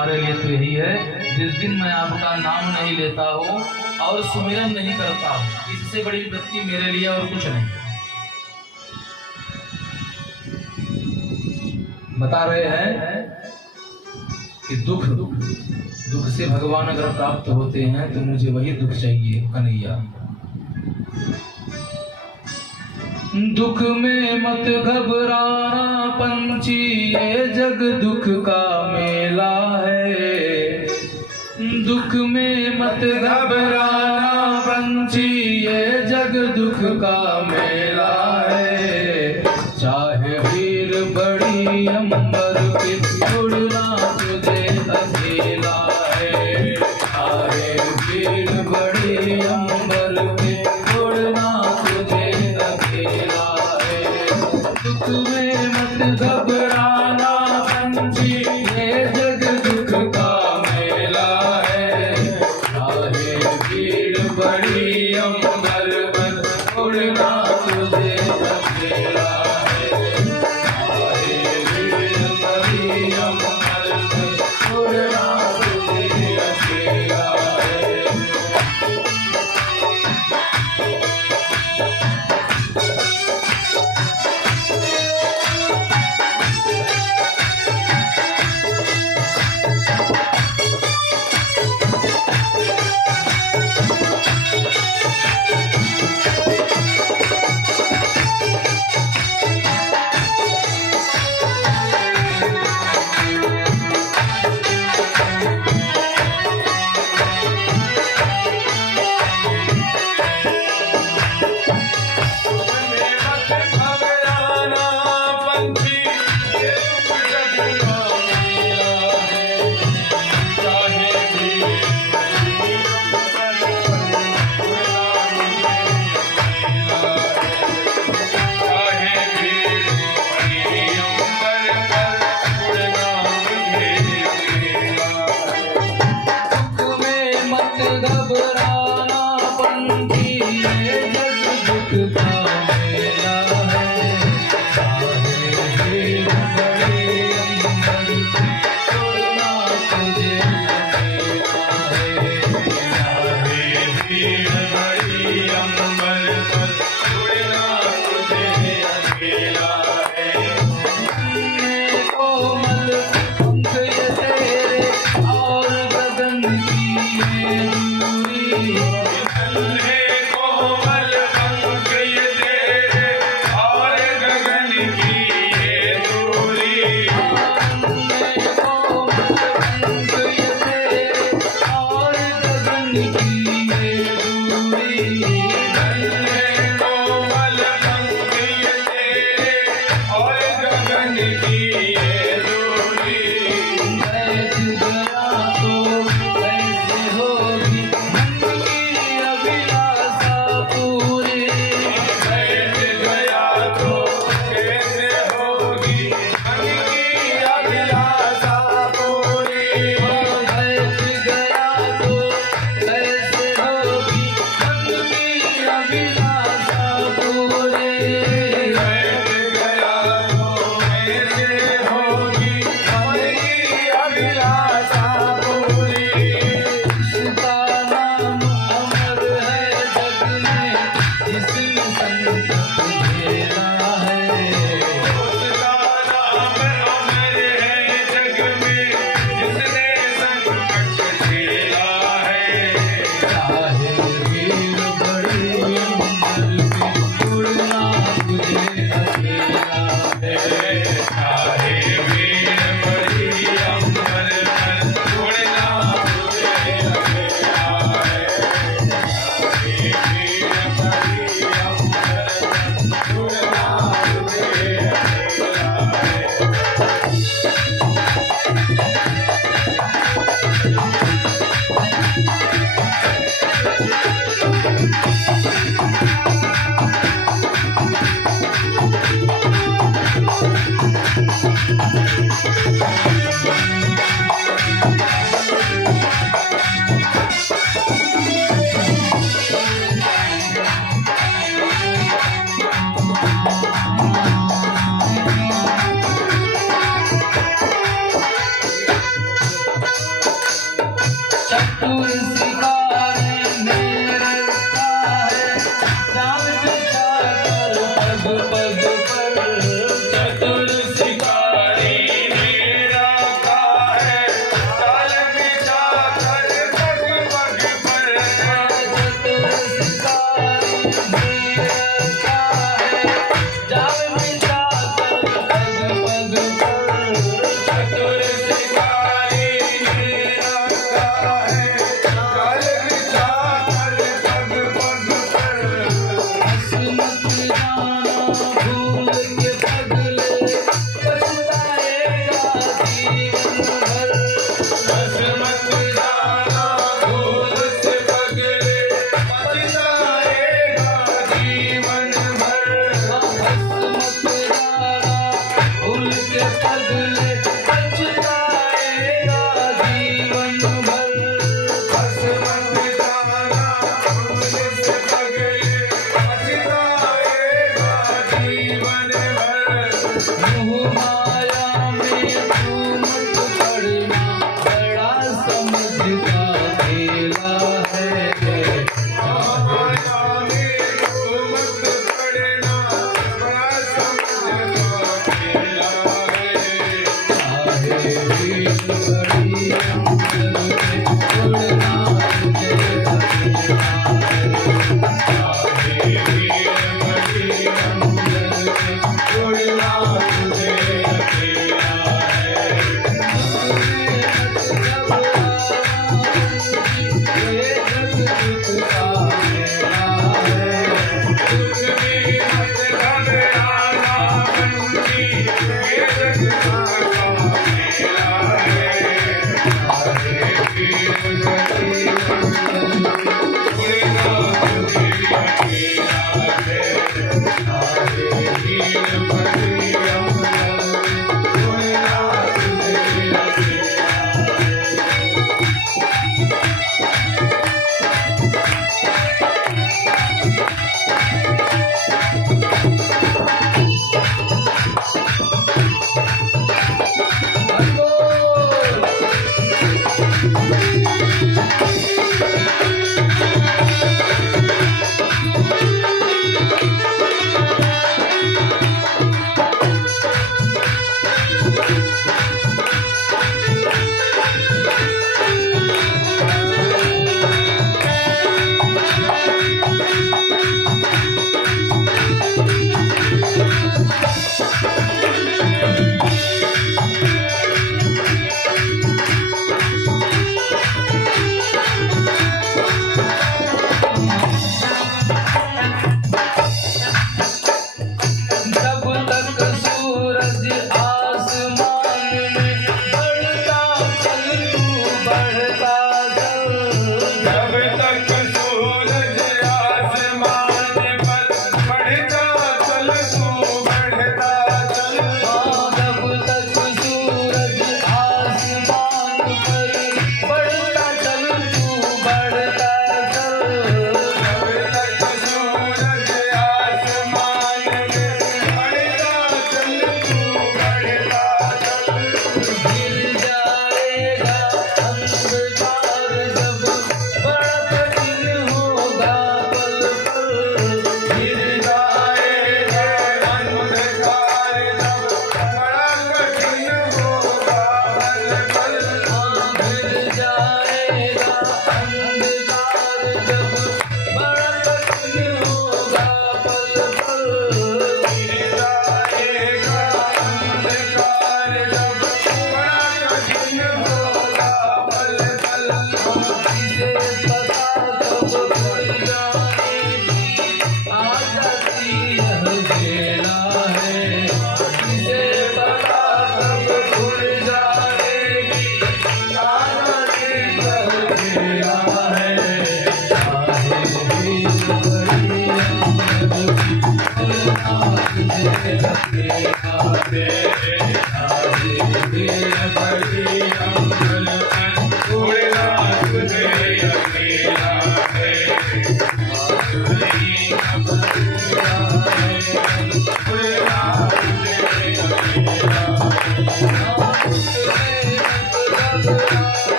हमारे लिए तो यही है, जिस दिन मैं आपका नाम नहीं लेता हूँ और सुमिरन नहीं करता हूँ, इससे बड़ी विपत्ति मेरे लिए और कुछ नहीं। बता रहे हैं कि दुख से भगवान अगर प्राप्त होते हैं तो मुझे वही दुख चाहिए कन्हैया। दुख में मत घबराना पंछी, ये जग दुख का मेला है। दुख में मत घबराना पंछी, ये जग दुख का मेला है। चाहे भीड़ बड़ी अंबर पे, उड़ना तुझे अकेला है। चाहे भीड़ बड़ी अंबर पे, उड़ना तुझे अकेला है। दुख में मत घबराना पंछी, ये जग दुख का मेला है। चाहे भीड़ बड़ी अंबर पर, उड़ना तुझे अकेला है। चाहे भीड़ बड़ी अंबर पर, उड़ना तुझे अकेला है। घबराना पंछी, ये जग दुख का मेला है। चाहे भीड़ बड़ी अंबर पे, उड़ना तुझे अकेला है। चाहे भीड़ बड़ी अंबर पर, उड़ना तुझे अकेला है। कोमल पंख ये तेरे और गगन की ये दूरी। कोमल पंख ये तेरे और गगन की ये दूरी। कोमल पंख ये तेरे और गगन की ये दूरी। कोमल पंख ये तेरे और गगन की ये दूरी। बैठ गया तो कैसे होगी मन की अभिलाषा पूरी। बैठ गया तो कैसे होगी मन की अभिलाषा पूरी। बैठ गया तो कैसे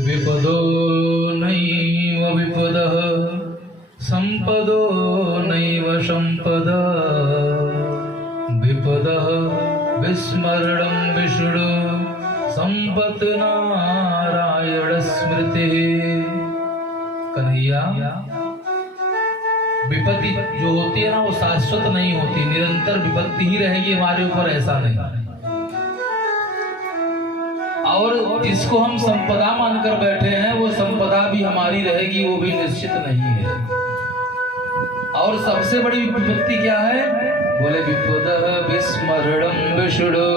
विपदो नैव विपदः संपदो नैव संपदा विपदः विस्मरणं विष्णु संपत् नारायण स्मृति। कन्हैया, विपत्ति जो होती है ना वो शाश्वत नहीं होती, निरंतर विपत्ति ही रहेगी हमारे ऊपर, ऐसा नहीं। और जिसको हम संपदा मानकर बैठे हैं वो संपदा भी हमारी रहेगी, वो भी निश्चित नहीं है। और सबसे बड़ी विपत्ति क्या है? बोले विपदः विस्मरणं विष्णु,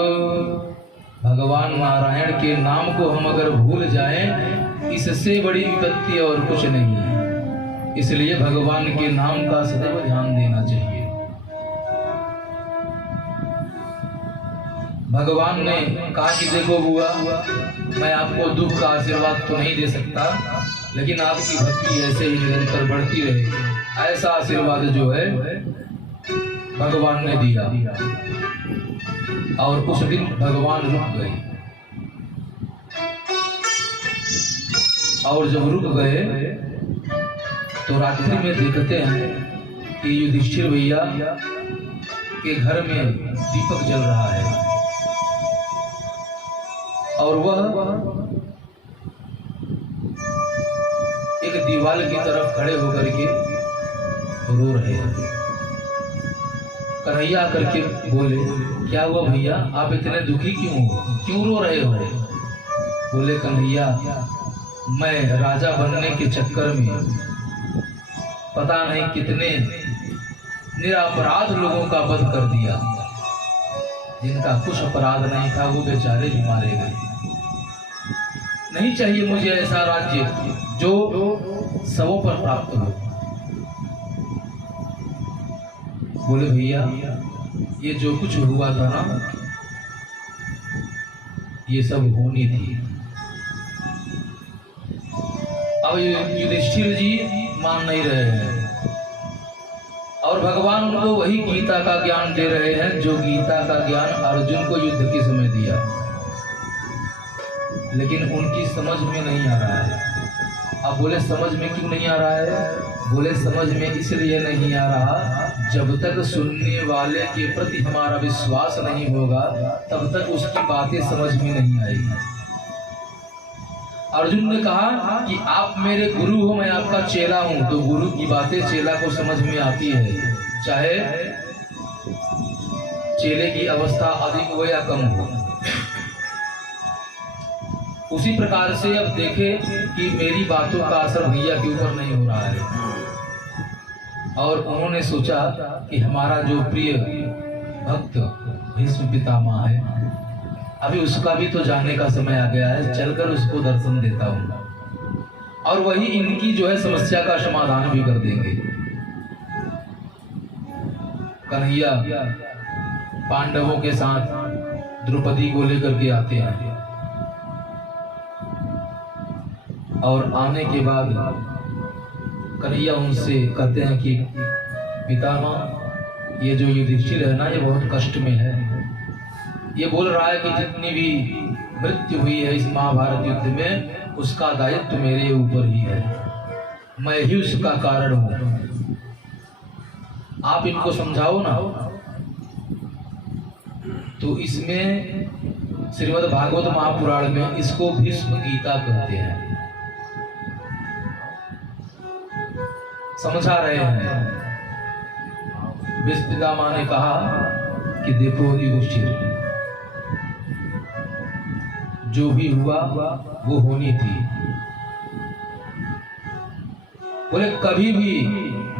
भगवान नारायण के नाम को हम अगर भूल जाएं, इससे बड़ी विपत्ति और कुछ नहीं है। इसलिए भगवान के नाम का सदैव ध्यान देना चाहिए। भगवान ने कहा कि देखो बुआ, मैं आपको दुख का आशीर्वाद तो नहीं दे सकता, लेकिन आपकी भक्ति ऐसे ही निरंतर बढ़ती रहे, ऐसा आशीर्वाद जो है भगवान ने दिया। और उस दिन भगवान रुक गए, और जब रुक गए तो रात्रि में देखते हैं कि युधिष्ठिर भैया के घर में दीपक जल रहा है, और वह एक दीवार की तरफ खड़े होकर के रो रहे हैं। कन्हैया करके बोले, क्या हुआ भैया, आप इतने दुखी क्यों हो, क्यों रो रहे हो? बोले, कन्हैया मैं राजा बनने के चक्कर में पता नहीं कितने निरपराध लोगों का वध कर दिया। जिनका कुछ अपराध नहीं था वो बेचारे भी मारे गए। नहीं चाहिए मुझे ऐसा राज्य जो सबों पर प्राप्त हो। बोले, भैया ये जो कुछ हुआ था ना, ये सब होनी थी। अब युधिष्ठिर जी मान नहीं रहे हैं और भगवान उनको वही गीता का ज्ञान दे रहे हैं जो गीता का ज्ञान अर्जुन को युद्ध के समय दिया, लेकिन उनकी समझ में नहीं आ रहा है। अब बोले, समझ में क्यों नहीं आ रहा है? बोले, समझ में इसलिए नहीं आ रहा, जब तक सुनने वाले के प्रति हमारा विश्वास नहीं होगा तब तक उसकी बातें समझ में नहीं आएगी। अर्जुन ने कहा कि आप मेरे गुरु हो, मैं आपका चेला हूं, तो गुरु की बातें चेला को समझ में आती है, चाहे चेले की अवस्था अधिक हो या कम हो। उसी प्रकार से अब देखें कि मेरी बातों का असर भैया के ऊपर नहीं हो रहा है और उन्होंने सोचा कि हमारा जो प्रिय भक्त भीष्म पितामह है, अभी उसका भी तो जाने का समय आ गया है, चलकर उसको दर्शन देता हूँ और वही इनकी जो है समस्या का समाधान भी कर देंगे। कन्हैया पांडवों के साथ द्रौपदी को लेकर के आते हैं और आने के बाद कन्हैया उनसे कहते हैं कि पितामह, ये जो युधिष्ठिर है ना, ये बहुत कष्ट में है। ये बोल रहा है कि जितनी भी मृत्यु हुई है इस महाभारत युद्ध में उसका दायित्व मेरे ऊपर ही है, मैं ही उसका कारण हूं। आप इनको समझाओ ना। तो इसमें श्रीमद् भागवत महापुराण में इसको भीष्म गीता कहते हैं। समझा रहे हैं। भीष्म पितामह ने कहा कि देखो युधिष्ठिर, जो भी हुआ वो होनी थी। बोले, कभी भी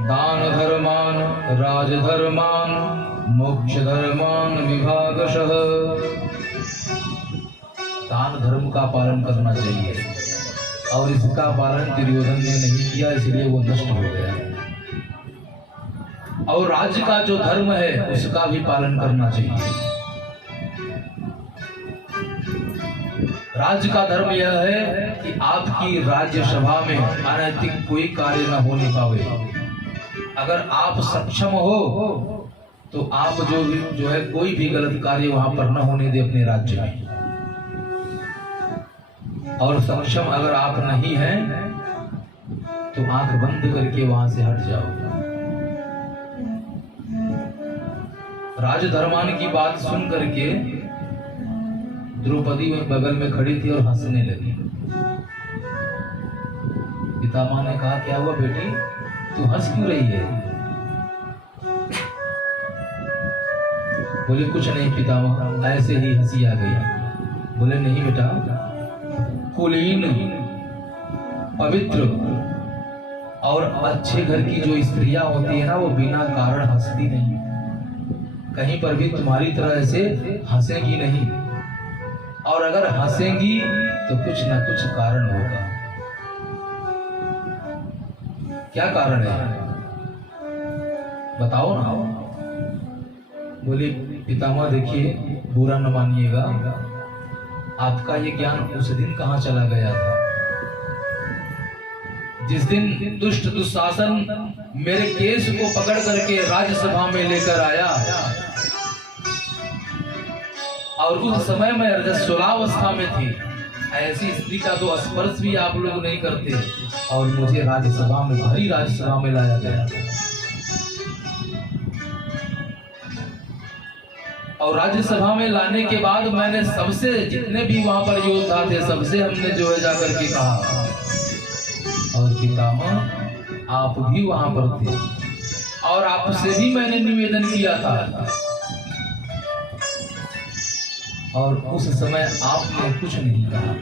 दान धर्मान राजधर्मान मोक्ष धर्मान विभागशः, दान धर्म का पालन करना चाहिए और इसका पालन दुर्योधन ने नहीं किया, इसलिए वो नष्ट हो गया। और राज्य का जो धर्म है उसका भी पालन करना चाहिए। राज्य का धर्म यह है कि आपकी राज्यसभा में अनैतिक कोई कार्य न होने पावे। अगर आप सक्षम हो तो आप जो है कोई भी गलत कार्य वहां पर न होने दे अपने राज्य में, और सक्षम अगर आप नहीं हैं तो आंख बंद करके वहां से हट जाओ। राजधर्मान की बात सुन करके द्रौपदी बगल में खड़ी थी और हंसने लगी। पितामह ने कहा, क्या हुआ बेटी, तू हंस क्यों रही है? बोले, कुछ नहीं पितामह, ऐसे ही हंसी आ गई। बोले, नहीं बेटा, कुलीन पवित्र और अच्छे घर की जो स्त्रियां होती है ना, वो बिना कारण हंसती नहीं, कहीं पर भी तुम्हारी तरह ऐसे हंसेगी नहीं, और अगर हंसेंगी तो कुछ ना कुछ कारण होगा। क्या कारण है बताओ ना। बोले, पितामह देखिए, बुरा न मानिएगा, आपका ये ज्ञान उस दिन कहाँ चला गया था जिस दिन दुष्ट दुशासन मेरे केस को पकड़ करके राज्यसभा में लेकर आया, और उस समय मैं रजस्वलावस्था में थी। ऐसी स्त्री का तो स्पर्श भी आप लोग नहीं करते, और मुझे राज्यसभा में, भरी राज्यसभा में लाया गया, और राज्यसभा में लाने के बाद मैंने सबसे, जितने भी वहां पर योद्धा थे, सबसे हमने जो है जाकर के कहा, और पितामह आप भी वहां पर थे और आपसे भी मैंने निवेदन किया था और उस समय आपने कुछ नहीं कहा।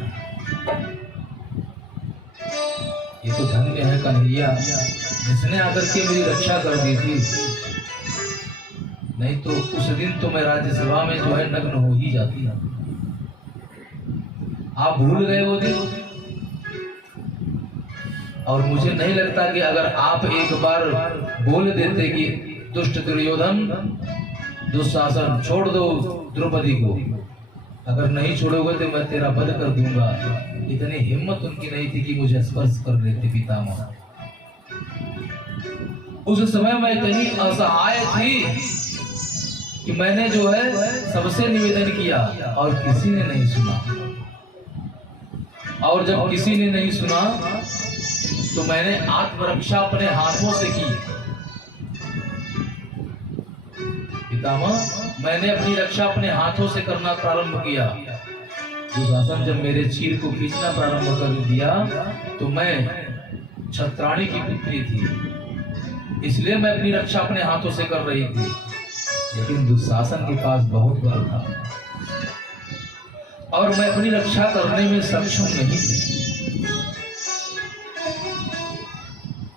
ये तो धन्य है कन्हैया जिसने आकर के मेरी रक्षा कर दी थी, नहीं तो उस दिन तो मैं राज्यसभा में जो है नग्न हो ही जाती। आप भूल गए वो दिन, और मुझे नहीं लगता कि अगर आप एक बार बोल देते कि दुष्ट दुर्योधन दुशासन छोड़ दो द्रौपदी को, अगर नहीं छोड़ोगे तो मैं तेरा वध कर दूंगा, इतनी हिम्मत उनकी नहीं थी कि मुझे स्पर्श कर लेते पितामह। उस समय मैं इतनी असहाय थी कि मैंने जो है सबसे निवेदन किया और किसी ने नहीं सुना, और जब किसी ने नहीं सुना तो मैंने आत्मरक्षा अपने हाथों से की। पितामह, मैंने अपनी रक्षा अपने हाथों से करना प्रारंभ किया। दुशासन जब मेरे चीर को खींचना प्रारंभ कर दिया तो मैं छत्राणी की पुत्री थी, इसलिए मैं अपनी रक्षा अपने हाथों से कर रही थी, लेकिन दुशासन के पास बहुत बल था और मैं अपनी रक्षा करने में सक्षम नहीं थी।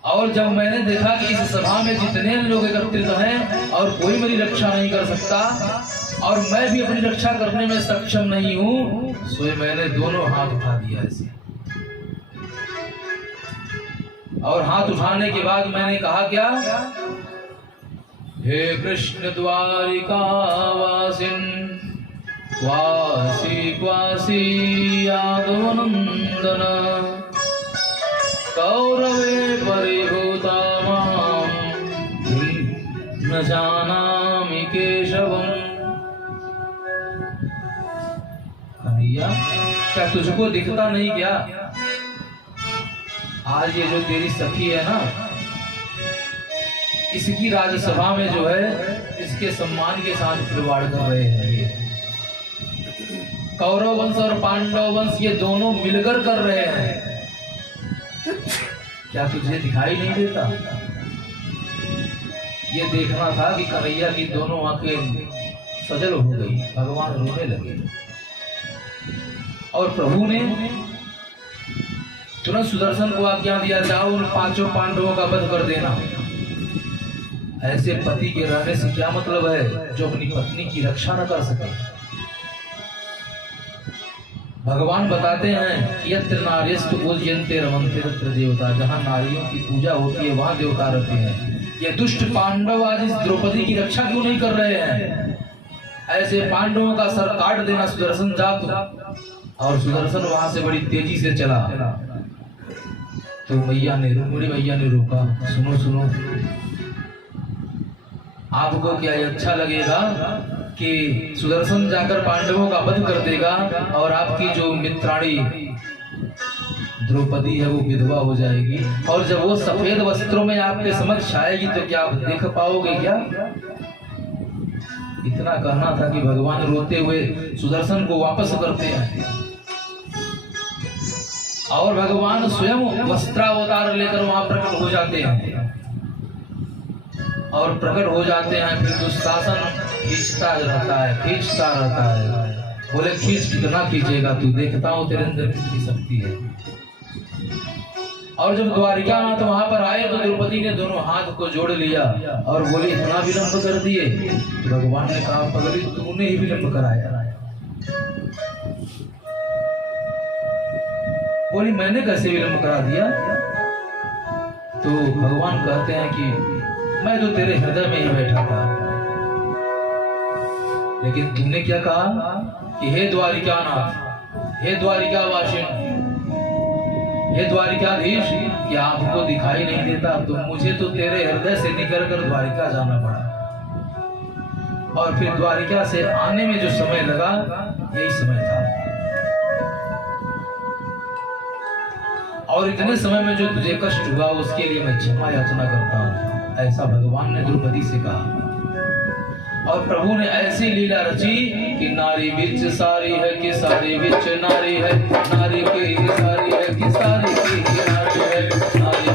और जब मैंने देखा कि इस सभा में जितने लोग एकत्रित हैं और कोई मेरी रक्षा नहीं कर सकता और मैं भी अपनी रक्षा करने में सक्षम नहीं हूं, सो मैंने दोनों हाथ उठा दिया ऐसे, और हाथ उठाने के बाद मैंने कहा क्या, हे कृष्ण द्वारिका वासिन क्वासी क्वासी यादव नंदन कौरवे परिभूता मां न जानामि केशवम्। कन्हैया, क्या तुझको दिखता नहीं क्या, आज ये जो तेरी सखी है ना, इसकी राज्यसभा में जो है इसके सम्मान के साथ खिलवाड़ कर रहे हैं ये कौरव वंश और पांडव वंश, ये दोनों मिलकर कर रहे हैं। क्या तुझे दिखाई नहीं देता? ये देखना था कि कन्हैया की दोनों आंखें सजल हो गई, भगवान रोने लगे और प्रभु ने तुरंत सुदर्शन को आज्ञा दिया, जाओ उन पांचों पांडवों का वध कर देना। ऐसे पति के रहने से क्या मतलब है जो अपनी पत्नी की रक्षा न कर सके। भगवान बताते हैं कि यत्र नार्यस्तु पूज्यन्ते रमन्ते तत्र देवता, जहाँ नारियों की पूजा होती है वहां देवता रहते हैं। ये दुष्ट पांडव आज इस द्रौपदी की रक्षा क्यों नहीं कर रहे हैं? ऐसे पांडवों का सर काट देना सुदर्शन, जा तो। और सुदर्शन वहां से बड़ी तेजी से चला तो मैया ने, रुक्मिणी मैया ने रोका, सुनो सुनो, आपको क्या अच्छा लगेगा कि सुदर्शन जाकर पांडवों का वध कर देगा और आपकी जो मित्राणी द्रौपदी है वो विधवा हो जाएगी, और जब वो सफेद वस्त्रों में आपके समक्ष आएगी तो क्या आप देख पाओगे क्या? इतना कहना था कि भगवान रोते हुए सुदर्शन को वापस करते हैं और भगवान स्वयं वस्त्रावतार लेकर वहां प्रकट हो जाते हैं और प्रकट हो जाते हैं। फिर दुशासन खींचता रहता है, बोले खींच कितना खींचेगा तू, देखता हूं तेरे अंदर कितनी शक्ति है। और जब द्वारिकानाथ वहां पर आए तो द्रौपदी ने दोनों हाथ को जोड़ लिया और बोली इतना विलंब कर दिए। तो भगवान ने कहा पगली तूने ही विलंब कराया। बोली मैंने कैसे विलंब करा दिया? तो भगवान कहते हैं कि मैं तो तेरे हृदय में ही बैठा था, लेकिन तुमने क्या कहा कि हे द्वारिकानाथ, हे द्वारिकावासिन, हे द्वारिकाधीश, क्या आपको दिखाई नहीं देता? तो मुझे तो तेरे हृदय से निकल कर द्वारिका जाना पड़ा और फिर द्वारिका से आने में जो समय लगा यही समय था। और इतने समय में जो तुझे कष्ट हुआ उसके लिए मैं क्षमा याचना करता हूँ, ऐसा भगवान ने द्रौपदी से कहा। और प्रभु ने ऐसी लीला रची कि नारी बिच सारी है कि सारी बिच नारी है, नारी की सारी है कि सारी की नारी है, नारी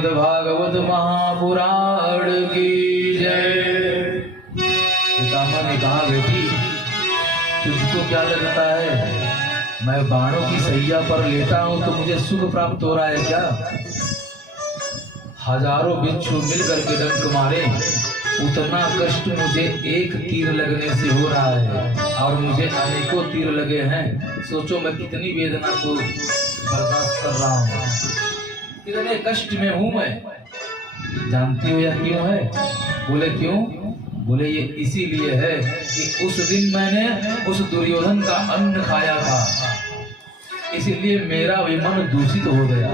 श्रीमद्भागवत महापुराण की जय। पितामह ने कहा, बेटी तुझको क्या लगता है मैं बाणों की सैया पर लेटा हूं तो मुझे सुख प्राप्त हो रहा है क्या? हजारों बिच्छू मिलकर के डंक मारे, उतना कष्ट मुझे एक तीर लगने से हो रहा है और मुझे अनेकों तीर लगे हैं। सोचो मैं कितनी वेदना को बर्दाश्त कर रहा हूँ, कितने कष्ट में हूँ मैं। जानती हो यह क्यों है? बोले क्यों? बोले ये इसीलिए है कि उस दिन मैंने उस दुर्योधन का अन्न खाया था, इसीलिए मेरा भी मन दूषित हो गया।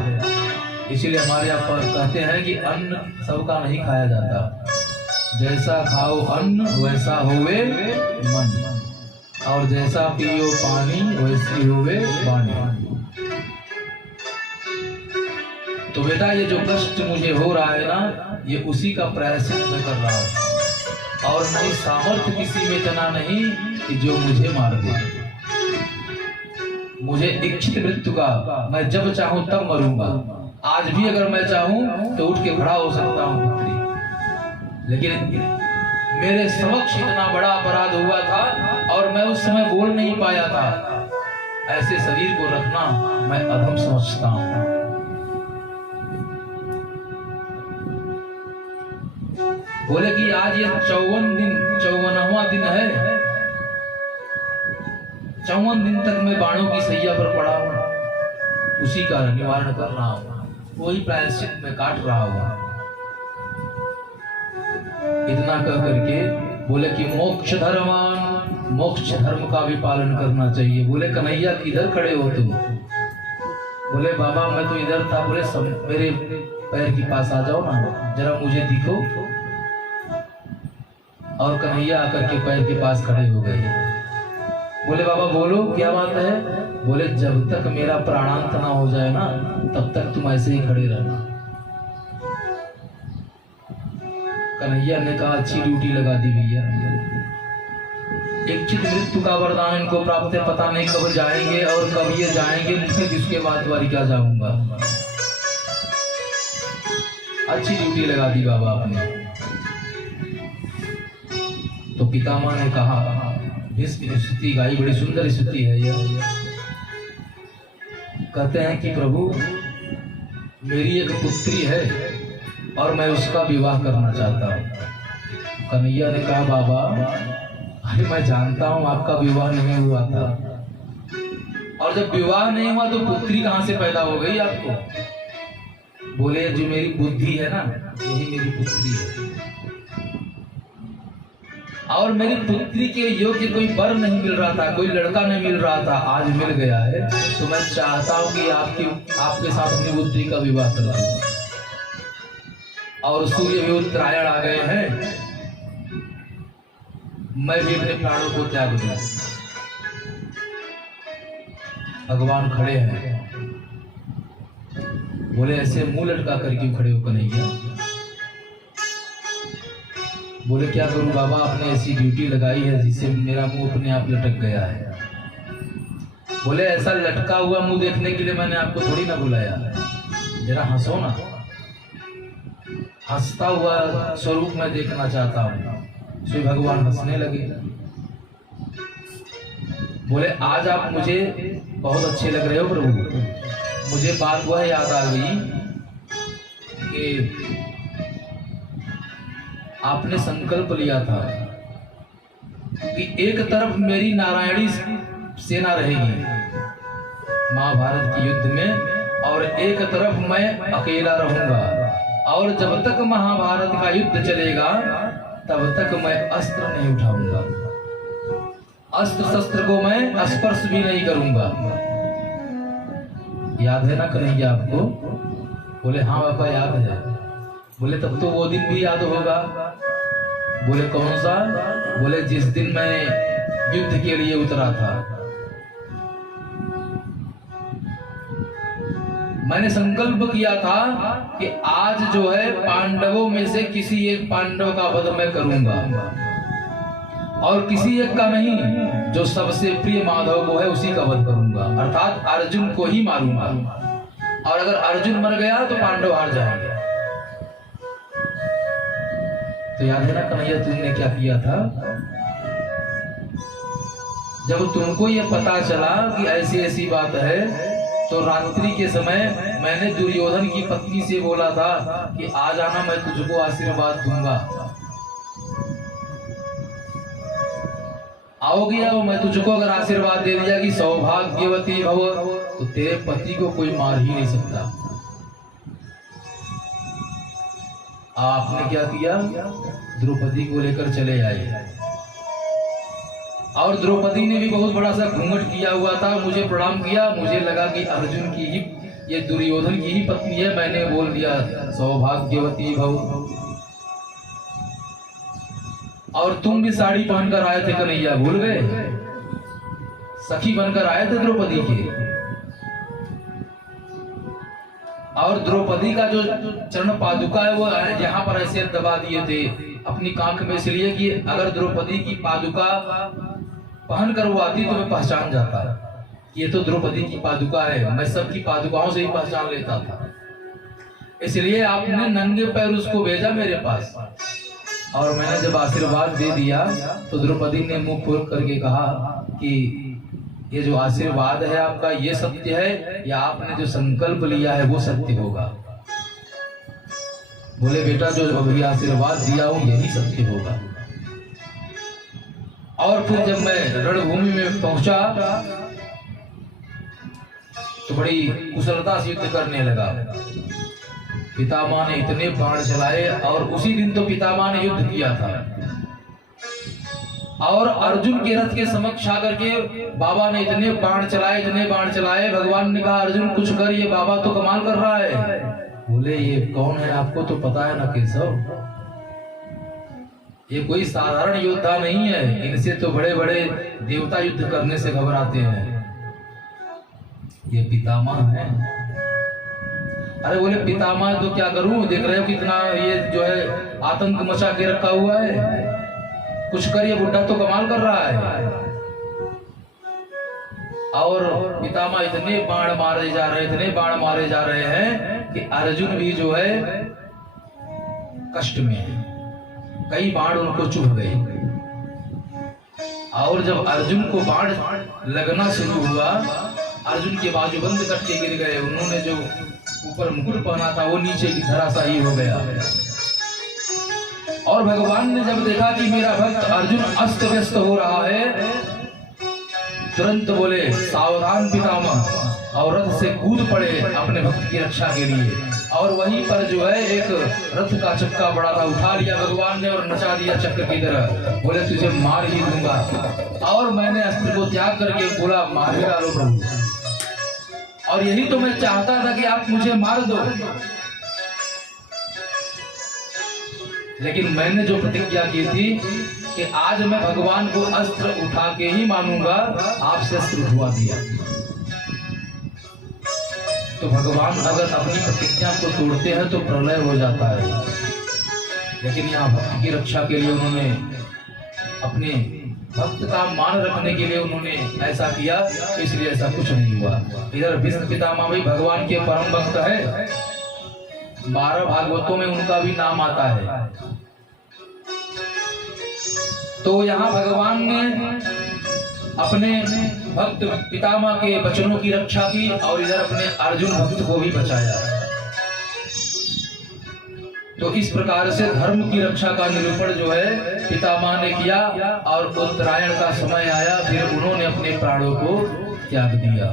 इसीलिए हमारे यहाँ पर कहते हैं कि अन्न सबका नहीं खाया जाता, जैसा खाओ अन्न वैसा होवे मन, और जैसा पियो पानी वैसी होवे वाणी। तो बेटा ये जो कष्ट मुझे हो रहा है ना, ये उसी का प्रायश्चित मैं कर रहा हूँ, और नहीं सामर्थ्य किसी में इतना नहीं कि जो मुझे मार दे। मुझे इच्छित मृत्यु का मैं जब चाहूं तब मरूंगा। आज भी अगर मैं चाहूं तो उठ के खड़ा हो सकता हूं पुत्री, लेकिन मेरे समक्ष इतना बड़ा अपराध हुआ था और मैं उस समय बोल नहीं पाया था। ऐसे शरीर को रखना मैं अधम समझता हूं। बोले कि आज ये 54वां दिन है, 54 दिन तक मैं बाणों की सैया पर पड़ा हूं, उसी का निवारण कर रहा हूं, वही प्रायश्चित में काट रहा हूं। इतना कह करके बोले कि मोक्ष धर्मान, मोक्ष धर्म का भी पालन करना चाहिए। बोले कन्हैया किधर खड़े हो तुम? बोले बाबा मैं तो इधर था। बोले मेरे पैर के पास आ जाओ ना, जरा मुझे दिखो। और कन्हैया आकर के पैर के पास खड़े हो गए। बोले बाबा बोलो क्या बात है? बोले जब तक मेरा प्राणांत ना हो जाए ना, तब तक तुम ऐसे ही खड़े रहना। कन्हैया ने कहा अच्छी ड्यूटी लगा दी भैया, इच्छित मृत्यु का वरदान इनको प्राप्त है, पता नहीं कब जाएंगे और कब ये जाएंगे, मुझे किसके बाद वारी क्या जाऊंगा। अच्छी ड्यूटी लगा दी बाबा आपने। तो पितामह ने कहा, भीष्म की स्तुति गाई, बड़ी सुंदर स्तुति है यह। कहते हैं कि प्रभु मेरी एक पुत्री है और मैं उसका विवाह करना चाहता हूँ। कन्हैया ने कहा बाबा अरे मैं जानता हूँ आपका विवाह नहीं हुआ था, और जब विवाह नहीं हुआ तो पुत्री कहाँ से पैदा हो गई आपको? बोले जो मेरी बुद्धि है ना, यही मेरी पुत्री है, और मेरी पुत्री के योग्य कोई वर नहीं मिल रहा था, कोई लड़का नहीं मिल रहा था, आज मिल गया है। तो मैं चाहता हूँ कि आपके साथ अपनी पुत्री का विवाह करा दूं। और सूर्य भी उत्तरायण आ गए हैं, मैं भी अपने प्राणों को त्याग दूं। भगवान खड़े हैं। बोले ऐसे मुंह लटका कर क्यों खड़े हो कन्हैया? बोले क्या करूं बाबा, आपने ऐसी ड्यूटी लगाई है जिससे मेरा मुंह अपने आप लटक गया है। बोले ऐसा लटका हुआ मुंह देखने के लिए मैंने आपको थोड़ी ना बुलाया, जरा हंसो ना, हंसता हुआ स्वरूप मैं देखना चाहता हूँ। श्री भगवान हंसने लगे। बोले आज आप मुझे बहुत अच्छे लग रहे हो प्रभु। मुझे बात वह याद आ गई कि आपने संकल्प लिया था कि एक तरफ मेरी नारायणी सेना रहेगी महाभारत के युद्ध में, और एक तरफ मैं अकेला रहूंगा, और जब तक महाभारत का युद्ध चलेगा तब तक मैं अस्त्र नहीं उठाऊंगा, अस्त्र शस्त्र को मैं स्पर्श भी नहीं करूंगा। याद है ना कन्हैया आपको? बोले हाँ बाबा याद है। बोले तब तो वो दिन भी याद होगा। बोले कौन सा? बोले जिस दिन मैं युद्ध के लिए उतरा था, मैंने संकल्प किया था कि आज जो है पांडवों में से किसी एक पांडव का वध मैं करूंगा, और किसी एक का नहीं, जो सबसे प्रिय माधव को है उसी का वध करूंगा, अर्थात अर्जुन को ही मारूंगा। और अगर अर्जुन मर गया तो पांडव हार जाएंगे। तो याद है ना कन्हैया तुमने क्या किया था? जब तुमको ये पता चला कि ऐसी ऐसी बात है, तो रात्रि के समय मैंने दुर्योधन की पत्नी से बोला था कि आ जाना, मैं तुझको आशीर्वाद दूंगा। आओगी? अब मैं तुझको अगर आशीर्वाद दे दिया कि सौभाग्यवती भव, तो तेरे पति को कोई मार ही नहीं सकता। आपने क्या किया? द्रौपदी को लेकर चले आए, और द्रौपदी ने भी बहुत बड़ा सा घूंघट किया हुआ था, मुझे प्रणाम किया। मुझे लगा कि अर्जुन की ही, ये दुर्योधन की ही पत्नी है। मैंने बोल दिया सौभाग्यवती भव। और तुम भी साड़ी पहनकर आए थे कन्हैया, भूल गए? सखी बनकर आए थे द्रौपदी के। और द्रौपदी का जो चरण पादुका है वो यहाँ पर ऐसे दबा दिए थे अपनी कांख में, इसलिए कि अगर द्रौपदी की पादुका पहन कर वो आती तो मैं पहचान जाता कि ये तो द्रौपदी की पादुका है। मैं सबकी पादुकाओं से ही पहचान लेता था, इसलिए आपने नंगे पैर उसको भेजा मेरे पास। और मैंने जब आशीर्वाद दे दिया तो द्रौपदी ने मुंह खोल करके कहा कि ये जो आशीर्वाद है आपका, ये सत्य है, या आपने जो संकल्प लिया है वो सत्य होगा? बोले बेटा, जो अभी आशीर्वाद दिया हूं यही सत्य होगा। और फिर जब मैं रणभूमि में पहुंचा तो बड़ी कुशलता से युद्ध करने लगा। पितामह ने इतने बाण चलाए, और उसी दिन तो पितामह ने युद्ध किया था। और अर्जुन के रथ के समक्ष आकर के बाबा ने इतने बाण चलाए, इतने बाण चलाए। भगवान ने कहा अर्जुन कुछ कर, ये बाबा तो कमाल कर रहा है। बोले ये कौन है? आपको तो पता है ना केशव, ये कोई साधारण योद्धा नहीं है, इनसे तो बड़े बड़े देवता युद्ध करने से घबराते हैं। ये पितामह है। अरे बोले पितामह तो क्या करूं, देख रहे हो कितना ये जो है आतंक मचा के रखा हुआ है, कुछ कर, ये बुढ़ा तो कमाल कर रहा है। और पितामह इतने बाण मारे जा रहे, इतने बाण मारे जा रहे हैं कि अर्जुन भी जो है कष्ट में है। कई बाण उनको चुभ गए, और जब अर्जुन को बाण लगना शुरू हुआ, अर्जुन के बाजूबंद कट के गिर गए। उन्होंने जो ऊपर मुकुट पहना था वो नीचे की धराशायी हो गया। और भगवान ने जब देखा कि मेरा भक्त अर्जुन अस्त व्यस्त हो रहा है, तुरंत बोले सावधान पितामह, और रथ से कूद पड़े अपने भक्त की रक्षा के लिए। और वहीं पर जो है एक रथ का चक्का बड़ा था, उठा लिया भगवान ने और नचा दिया चक्र की तरह। बोले तुझे मार ही दूंगा। और मैंने अस्त्र को त्याग करके बोला मार ही डालो प्रभु। और यही तो मैं चाहता था कि आप मुझे मार दो, लेकिन मैंने जो प्रतिज्ञा की थी कि आज मैं भगवान को अस्त्र उठा के ही मानूंगा, आपसे अस्त्र उठवा दिया। तो भगवान अगर अपनी प्रतिज्ञा को तोड़ते हैं तो प्रलय हो जाता है, लेकिन यहाँ भक्त की रक्षा के लिए उन्होंने, अपने भक्त का मान रखने के लिए उन्होंने ऐसा किया, इसलिए ऐसा कुछ नहीं हुआ। इधर भीष्म पितामह भी भगवान के परम भक्त है, 12 भागवतों में उनका भी नाम आता है। तो यहाँ भगवान ने अपने भक्त पितामह के वचनों की रक्षा की, और इधर अपने अर्जुन भक्त को भी बचाया। तो इस प्रकार से धर्म की रक्षा का निरूपण जो है पितामह ने किया, और उत्तरायण का समय आया, फिर उन्होंने अपने प्राणों को त्याग दिया।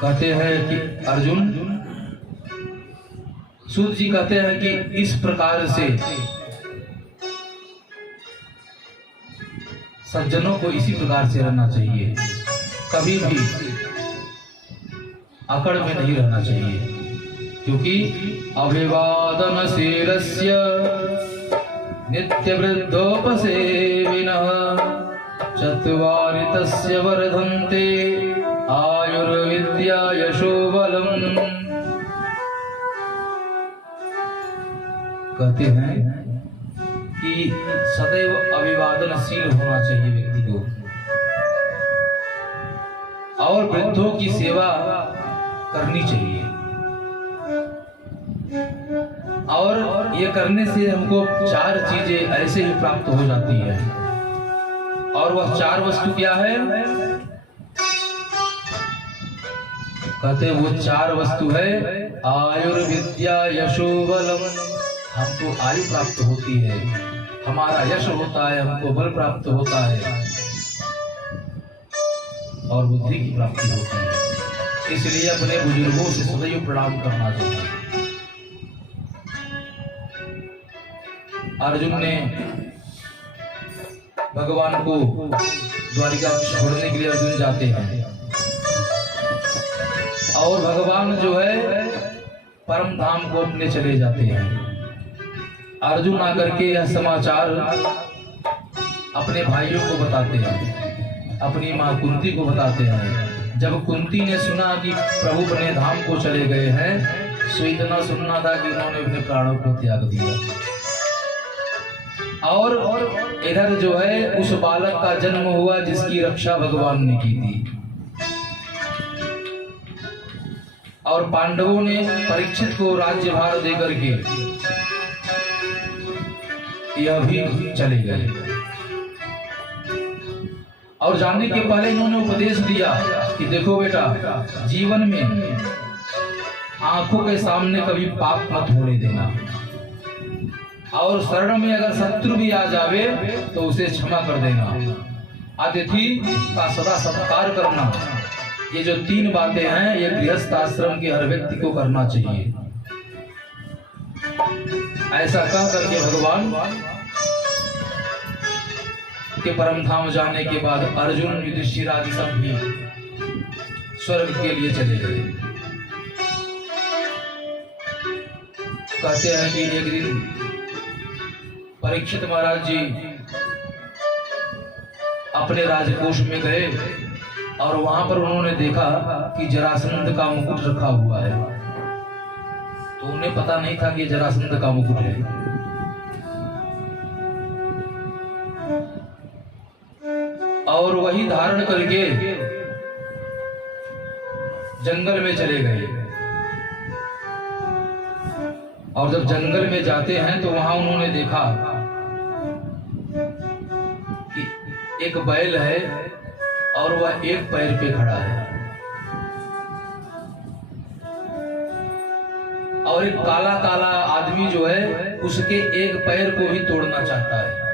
कहते हैं कि अर्जुन, सूत जी कहते हैं कि इस प्रकार से सज्जनों को इसी प्रकार से रहना चाहिए, कभी भी अकड़ में नहीं रहना चाहिए, क्योंकि अभिवादनशीलस्य नित्यवृद्धोपसेविनः चत्वारि तस्य वर्धन्ते आयुर्विद्या यशोबलम्। कहते हैं कि सदैव अभिवादनशील होना चाहिए व्यक्ति को, और वृद्धों की सेवा करनी चाहिए, और ये करने से हमको 4 चीजें ऐसे ही प्राप्त हो जाती है। और वह 4 वस्तु क्या है? कहते वो 4 वस्तु है आयुर्विद्या यशो बलम। हमको आयु प्राप्त होती है, हमारा यश होता है, हमको बल प्राप्त होता है और बुद्धि की प्राप्ति होती है। इसलिए अपने बुजुर्गों से सदैव प्रणाम करना चाहिए। अर्जुन ने भगवान को द्वारिका छोड़ने के लिए अर्जुन जाते हैं, और भगवान जो है परम धाम को अपने चले जाते हैं। अर्जुन आकर के यह समाचार अपने भाइयों को बताते हैं, अपनी माँ कुंती को बताते हैं। जब कुंती ने सुना कि प्रभु अपने धाम को चले गए हैं, सो इतना सुनना था कि उन्होंने अपने प्राणों को त्याग दिया। और इधर जो है उस बालक का जन्म हुआ जिसकी रक्षा भगवान ने की थी, और पांडवों ने परीक्षित को राज्यभार देकर के यह भी चले गए। और जाने के पहले इन्होंने उपदेश दिया कि देखो बेटा, जीवन में आंखों के सामने कभी पाप मत होने देना, और शरण में अगर शत्रु भी आ जावे तो उसे क्षमा कर देना, अतिथि का सदा सत्कार करना। ये जो 3 बातें हैं, ये गृहस्थ आश्रम के हर व्यक्ति को करना चाहिए। ऐसा कह करके भगवान के परम धाम जाने के बाद अर्जुन, युधिष्ठिर आदि सब भी स्वर्ग के लिए चले गए। कहते हैं कि एक दिन परीक्षित महाराज जी अपने राजकोष में गए, और वहां पर उन्होंने देखा कि जरासंध का मुकुट रखा हुआ है। तो उन्हें पता नहीं था कि जरासंध का मुकुट है। और वही धारण करके जंगल में चले गए। और जब जंगल में जाते हैं तो वहां उन्होंने देखा कि एक बैल है और वह एक पैर पे खड़ा है, और एक काला काला आदमी जो है उसके एक पैर को भी तोड़ना चाहता है।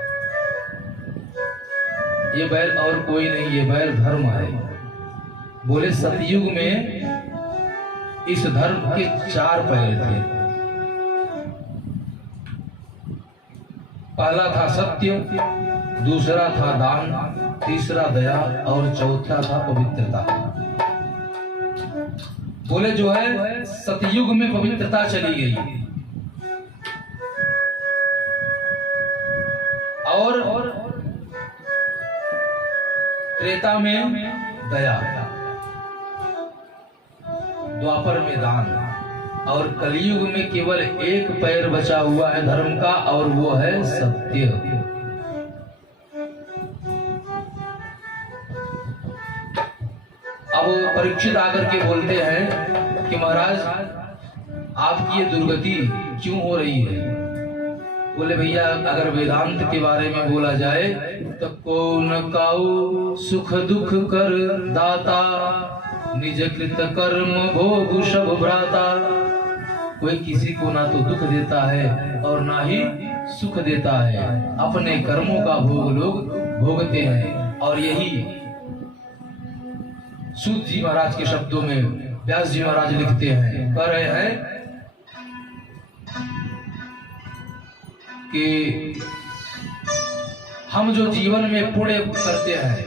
ये बैल और कोई नहीं, ये बैल धर्म है। बोले सतयुग में इस धर्म के 4 पैर थे। पहला था सत्य, दूसरा था दान, तीसरा दया, और चौथा था पवित्रता। बोले जो है सतयुग में पवित्रता चली गई, और त्रेता में दया, द्वापर में दान, और कलयुग में केवल एक पैर बचा हुआ है धर्म का, और वो है सत्य। अब परीक्षित आकर के बोलते हैं कि महाराज आपकी ये दुर्गति क्यों हो रही है? बोले भैया, अगर वेदांत के बारे में बोला जाए तो कौन काऊ सुख दुख कर दाता, निज कृत कर्म भोग शब भ्राता। कोई किसी को ना तो दुख देता है और ना ही सुख देता है, अपने कर्मों का भोग लोग भोगते हैं। और यही सूत जी महाराज के शब्दों में व्यास जी महाराज लिखते हैं, कह रहे हैं कि हम जो जीवन में पुण्य करते हैं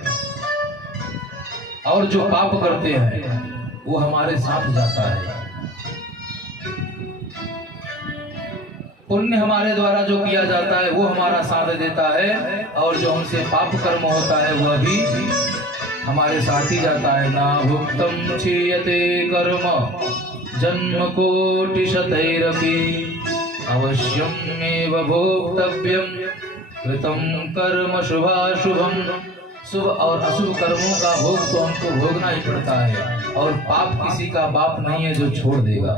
और जो पाप करते हैं वो हमारे साथ जाता है। पुण्य हमारे द्वारा जो किया जाता है वो हमारा साथ देता है, और जो हमसे पाप कर्म होता है वह भी हमारे साथ ही जाता है। ना भुक्तम क्षीयते कर्म जन्म कोटि शतैरपि, अवश्यमेव भोक्तव्यम कृतं कर्म शुभाशुभम शुभ और अशुभ कर्मों का भोग तो हमको भोगना ही पड़ता है, और पाप किसी का बाप नहीं है जो छोड़ देगा।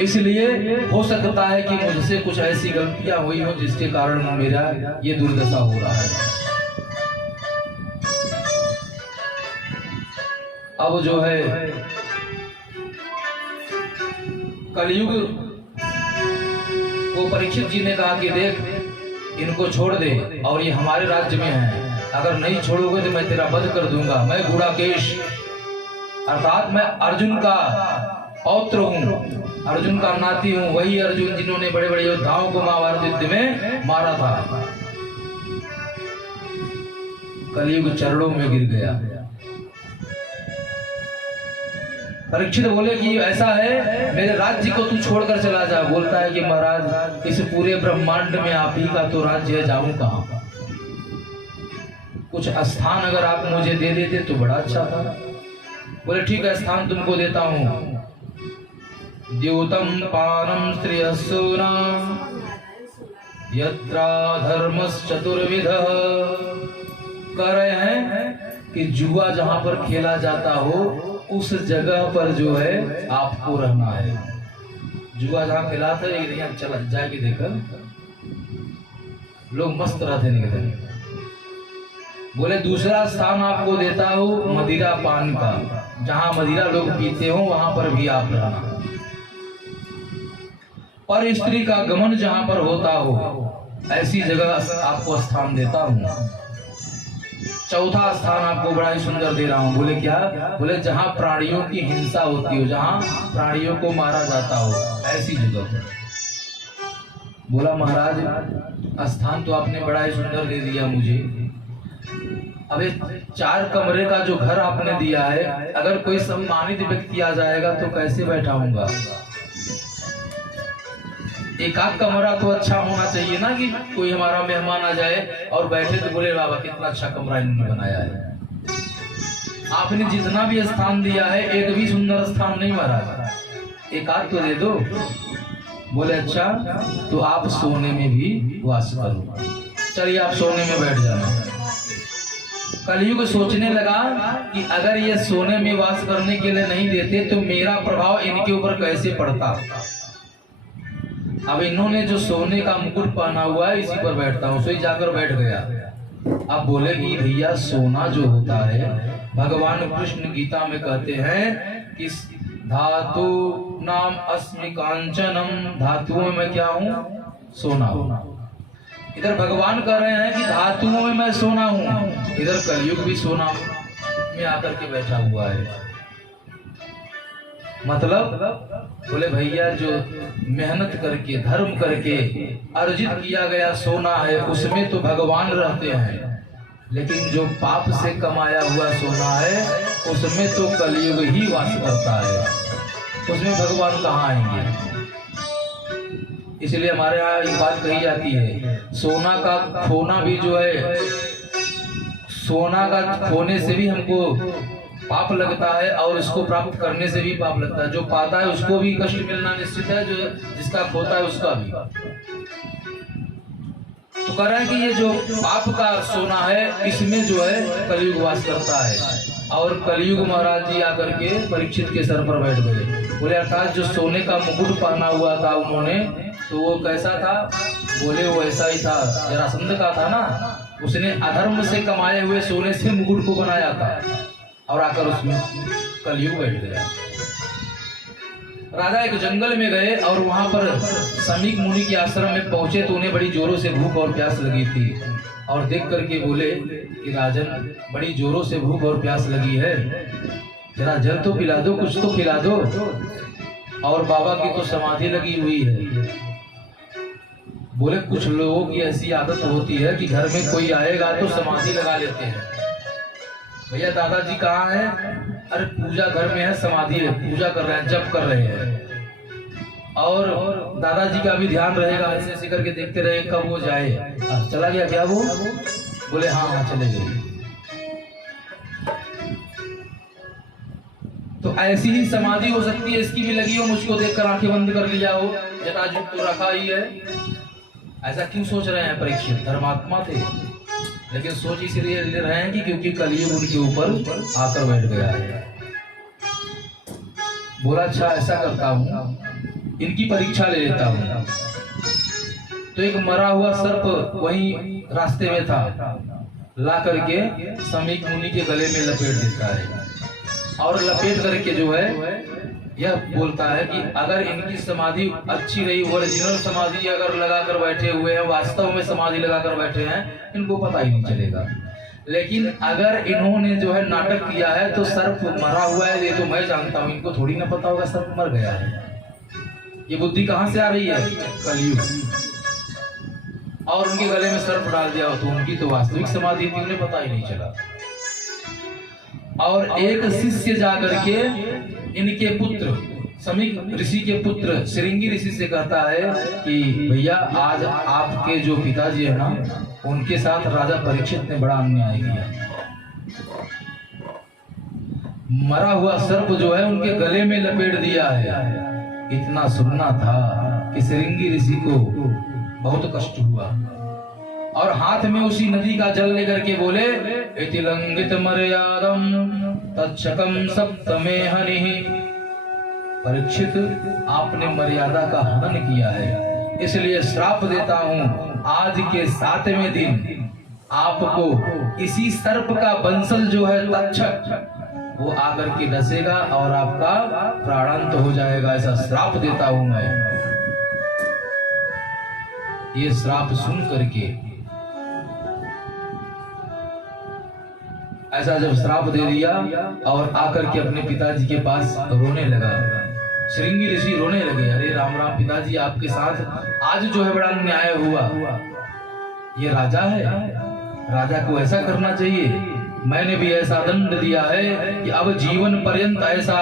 इसलिए हो सकता है कि मुझसे कुछ ऐसी गलतियां हुई हो जिसके कारण मेरा ये दुर्दशा हो रहा है। अब जो है कलयुग को परीक्षित जी ने कहा कि देख, इनको छोड़ दे और ये हमारे राज्य में है, अगर नहीं छोड़ोगे तो मैं तेरा वध कर दूंगा। मैं गुड़ाकेश अर्थात मैं अर्जुन का पौत्र हूँ, अर्जुन का नाती हूँ, वही अर्जुन जिन्होंने बड़े बड़े योद्धाओं को महाभारत युद्ध में मारा था। कलयुग चरणों में गिर गया। परीक्षित बोले कि ऐसा है, मेरे राज्य को तू छोड़कर चला जा। बोलता है कि महाराज, इस पूरे ब्रह्मांड में आप ही का तो राज्य है, जाऊं कहां? कुछ स्थान अगर आप मुझे दे देते तो बड़ा अच्छा था। बोले ठीक है, स्थान तुमको देता हूं। द्योतम पानम श्रेयस्सूना यत्रा धर्मश्चतुर्विध। कह रहे हैं कि जुआ जहां पर खेला जाता हो उस जगह पर जो है आपको रहना है। जुआ जहां खेला था यहाँ चला जाके देखकर लोग मस्त रहते नहीं। बोले दूसरा स्थान आपको देता हूं मदिरा पान का, जहां मदिरा लोग पीते हो वहां पर भी आप रहना। पर स्त्री का गमन जहां पर होता हो ऐसी जगह आपको स्थान देता हूं। चौथा स्थान आपको बड़ा ही सुंदर दे रहा हूं। बोले क्या? बोले जहां प्राणियों की हिंसा होती हो, जहां प्राणियों को मारा जाता हो ऐसी जगह पर। बोला महाराज, स्थान तो आपने बड़ा ही सुंदर दे दिया मुझे, अब 4 कमरे का जो घर आपने दिया है, अगर कोई सम्मानित व्यक्ति आ जाएगा तो कैसे बैठाऊंगा? एक आध कमरा तो अच्छा होना चाहिए ना, कि कोई हमारा मेहमान आ जाए और बैठे तो बोले बाबा कितना अच्छा कमरा इन्होंने बनाया है। आपने जितना भी स्थान दिया है एक भी सुंदर स्थान नहीं महाराज, एक आध तो दे दो। बोले अच्छा, तो आप सोने में भी वास करो, चलिए आप सोने में बैठ जाना। कलयुग सोचने लगा कि अगर ये सोने में वास करने के लिए नहीं देते तो मेरा प्रभाव इनके ऊपर कैसे पड़ता। अब इन्होंने जो सोने का मुकुट पहना हुआ है इसी पर बैठता हूँ, सोई जाकर बैठ गया। अब बोले कि भैया सोना जो होता है, भगवान कृष्ण गीता में कहते हैं कि धातु नाम अस्मि कांचनम, धातुओं में क्या हूँ? सोना हूँ। इधर भगवान कह रहे हैं कि धातुओं में मैं सोना हूँ, इधर कलयुग भी सोना में आकर के बैठा हुआ है। मतलब बोले भैया जो मेहनत करके धर्म करके अर्जित किया गया सोना है उसमें तो भगवान रहते हैं, लेकिन जो पाप से कमाया हुआ सोना है उसमें तो कलयुग ही वास करता है, उसमें भगवान कहाँ आएंगे। इसलिए हमारे यहाँ एक बात कही जाती है, सोना का खोना भी जो है, सोना का खोने से भी हमको पाप लगता है और इसको प्राप्त करने से भी पाप लगता है। जो पाता है उसको भी कष्ट मिलना निश्चित है, जो जिसका खोता है उसका भी। तो कह रहा है कि ये जो पाप का सोना है इसमें जो है कलयुग वास करता है। और कलयुग महाराज जी आकर के परीक्षित के सर पर बैठ गए। बोले अर्थात जो सोने का मुकुट पहना हुआ था उन्होंने, तो वो कैसा था? बोले वो ऐसा ही था, जरासंध का था ना, उसने अधर्म से कमाए हुए सोने से मुकुट को बनाया था और आकर उसमें कलयुग बैठ गया। राजा एक जंगल में गए और वहां पर समीक मुनि के आश्रम में पहुंचे तो उन्हें बड़ी जोरों से भूख और प्यास लगी थी, और देख करके बोले कि राजन बड़ी जोरों से भूख और प्यास लगी है, जरा जल तो पिला दो, कुछ तो खिला दो। और बाबा की तो समाधि लगी हुई है। बोले कुछ लोगों की ऐसी आदत होती है कि घर में कोई आएगा तो समाधि लगा लेते हैं। भैया दादाजी कहाँ है? अरे पूजा घर में है, समाधि है, पूजा कर रहे हैं, जप कर रहे हैं। और दादाजी का भी ध्यान रहेगा, ऐसे ऐसे करके देखते रहे कब वो जाए। चला गया क्या वो? बोले हाँ हाँ चले गए। तो ऐसी ही समाधि हो सकती है, इसकी भी लगी हो, मुझको देखकर आंखें बंद कर लिया हो, जटाजूट तो रखा ही है। ऐसा क्यों सोच रहे हैं? परीक्षित धर्मात्मा थे, लेकिन सोच इसलिए ले रहे हैं कि क्योंकि कलयुग उनके ऊपर आकर बैठ गया है। बोला अच्छा ऐसा करता हूँ, इनकी परीक्षा ले लेता हूँ। तो एक मरा हुआ सर्प वहीं रास्ते में था, ला करके समीक मुनि के गले में लपेट देता है और लपेट करके जो है यह बोलता है कि अगर इनकी समाधि अच्छी रही, ओरिजिनल समाधि अगर लगाकर बैठे हुए हैं, वास्तव में समाधि लगाकर बैठे हैं, इनको पता ही नहीं चलेगा। लेकिन अगर इन्होंने जो है नाटक किया है तो सर्प मरा हुआ है, ये तो मैं जानता हूँ, इनको थोड़ी ना पता होगा सर्प मर गया है। ये बुद्धि कहाँ से आ रही है? कलयुग। और उनके गले में सर्प डाल दिया तो उनकी तो वास्तविक समाधि थी, उन्हें पता ही नहीं चला। और एक शिष्य जाकर के इनके पुत्र समीक ऋषि के पुत्र श्रृंगी ऋषि से कहता है कि भैया आज आपके जो पिताजी है ना, उनके साथ राजा परीक्षित ने बड़ा अन्याय किया। मरा हुआ सर्प जो है उनके गले में लपेट दिया है। इतना सुनना था कि श्रृंगी ऋषि को बहुत कष्ट हुआ और हाथ में उसी नदी का जल लेकर के बोले इति लंघित मर्यादम तच्छकम सप्तमे हनिहि। परीक्षित, आपने मर्यादा का हनन किया है, इसलिए श्राप देता हूँ, आज के 7वें दिन आपको इसी सर्प का बंसल जो है तक्षक, वो आकर के डसेगा और आपका प्राणांत हो जाएगा, ऐसा श्राप देता हूं मैं। ये श्राप सुन करके ऐसा जब श्राप दे दिया और आकर के अपने पिताजी के पास रोने लगा, श्रृंगी ऋषि रोने लगे, अरे राम राम पिताजी, आपके साथ आज जो है बड़ा अन्याय हुआ। ये राजा है, राजा को ऐसा करना चाहिए, मैंने भी ऐसा दंड दिया है कि अब जीवन पर्यंत ऐसा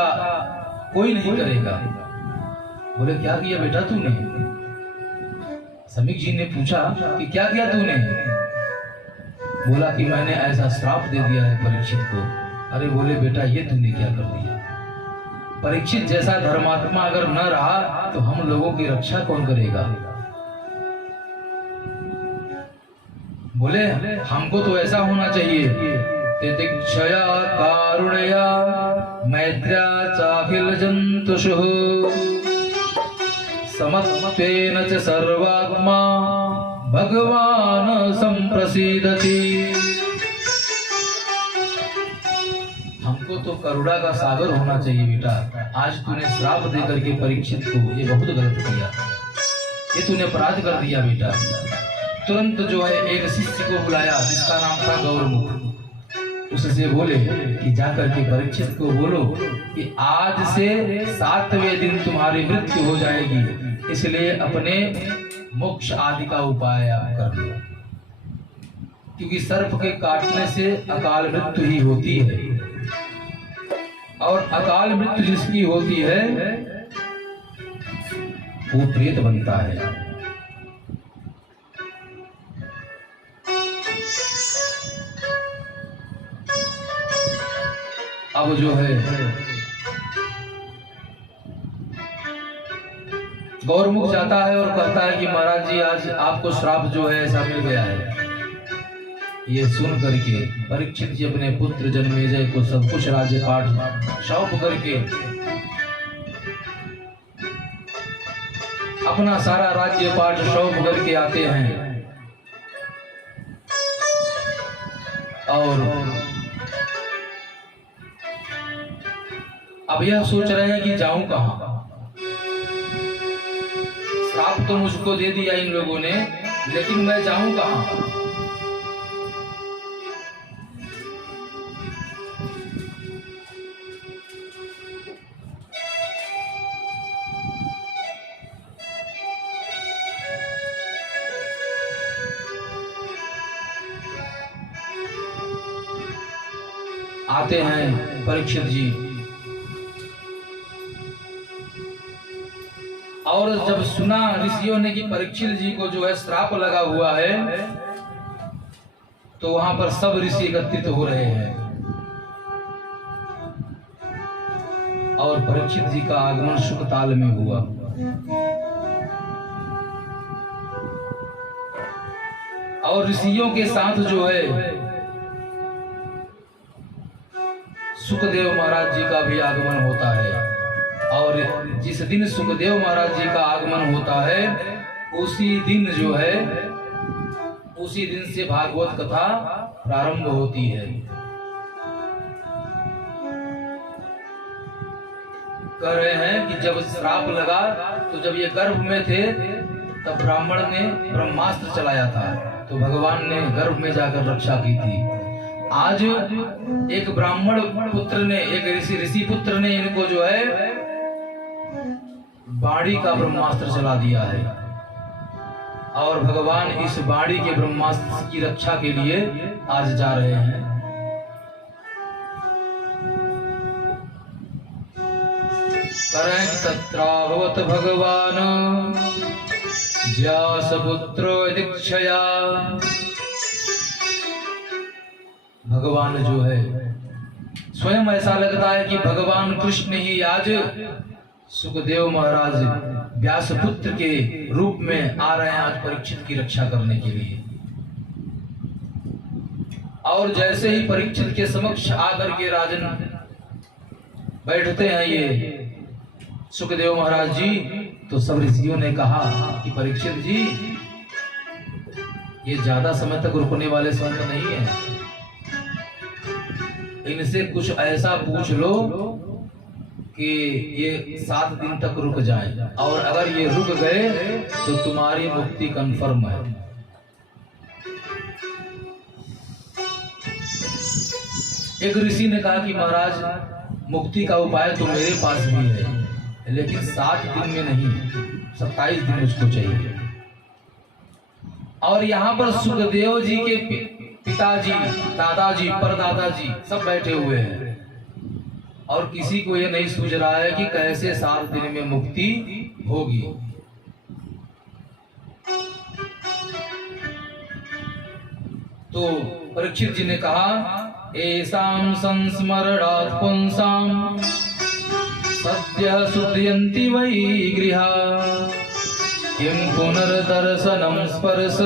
कोई नहीं करेगा। बोले क्या किया बेटा तूने? समीक जी ने पूछा कि क्या किया तूने? बोला कि मैंने ऐसा श्राप दे दिया है परीक्षित को। अरे बोले बेटा ये तूने क्या कर दिया? परीक्षित जैसा धर्मात्मा अगर न रहा तो हम लोगों की रक्षा कौन करेगा? बोले हमको तो ऐसा होना चाहिए, तितिक्षया कारुण्या मैत्र्या चाखिल जंतुषुः समत्वेन च सर्वात्मा भगवान संप्रसीदति। हमको तो करुणा का सागर होना चाहिए बेटा। आज तूने श्राप दे करके परीक्षित को ये बहुत गलत किया, ये तूने अपराध कर दिया बेटा। तुरंत जो है एक शिष्य को बुलाया जिसका नाम था गौरमुख। उससे बोले कि जाकर के परीक्षित को बोलो कि आज से 7वें दिन तुम्हारी मृत्यु हो जाएगी, इसलिए अपने मोक्ष आदि का उपाय आप कर लो, क्योंकि सर्प के काटने से अकाल मृत्यु ही होती है और अकाल मृत्यु जिसकी होती है वो प्रेत बनता है। अब जो है गौरमुख जाता है और कहता है कि महाराज जी आज आपको श्राप जो है ऐसा मिल गया है। ये सुन करके परीक्षित जी अपने पुत्र जन्मेजय को सब कुछ राज्य पाठ सौंप करके अपना सारा राज्य पाठ सौंप करके आते हैं और अब यह सोच रहे हैं कि जाऊं कहां। श्राप तो मुझको दे दिया इन लोगों ने, लेकिन मैं जाऊं कहां? आते हैं परीक्षित जी और जब सुना ऋषियों ने कि परीक्षित जी को जो है श्राप लगा हुआ है, तो वहां पर सब ऋषि एकत्रित हो रहे हैं और परीक्षित जी का आगमन शुभ ताल में हुआ। और ऋषियों के साथ जो है सुखदेव महाराज जी का भी आगमन होता है। और जिस दिन सुखदेव महाराज जी का आगमन होता है उसी दिन जो है, उसी दिन से भागवत कथा प्रारंभ होती है। कह रहे हैं कि जब श्राप लगा तो जब ये गर्भ में थे तब ब्राह्मण ने ब्रह्मास्त्र चलाया था, तो भगवान ने गर्भ में जाकर रक्षा की थी। आज एक ब्राह्मण पुत्र ने, एक ऋषि पुत्र ने इनको जो है बाड़ी का ब्रह्मास्त्र चला दिया है, और भगवान इस बाड़ी के ब्रह्मास्त्र की रक्षा के लिए आज जा रहे हैं। करें तत्राभवत भगवान व्यासपुत्रो दीक्षया। भगवान जो है स्वयं ऐसा लगता है कि भगवान कृष्ण ही आज सुखदेव महाराज व्यासपुत्र के रूप में आ रहे हैं आज परीक्षित की रक्षा करने के लिए। और जैसे ही परीक्षित के समक्ष आकर के राजन बैठते हैं ये सुखदेव महाराज जी, तो सब ऋषियों ने कहा कि परीक्षित जी ये ज्यादा समय तक रुकने वाले संत नहीं है, इनसे कुछ ऐसा पूछ लो कि ये 7 दिन तक रुक जाएं, और अगर ये रुक गए तो तुम्हारी मुक्ति कंफर्म है। एक ऋषि ने कहा कि महाराज मुक्ति का उपाय तो मेरे पास भी है, लेकिन 7 दिन में नहीं, 27 दिन मुझको चाहिए। और यहाँ पर सुखदेव जी के पिताजी, दादाजी, परदादाजी सब बैठे हुए हैं, और किसी को ये नहीं सूझ रहा है कि कैसे 7 दिन में मुक्ति होगी। तो परीक्षित जी ने कहा, एसाम संस्मरणात् पुंसाम सद्यः शुद्धयन्ति वै गृहा किं पुनर्दर्शनं स्पर्श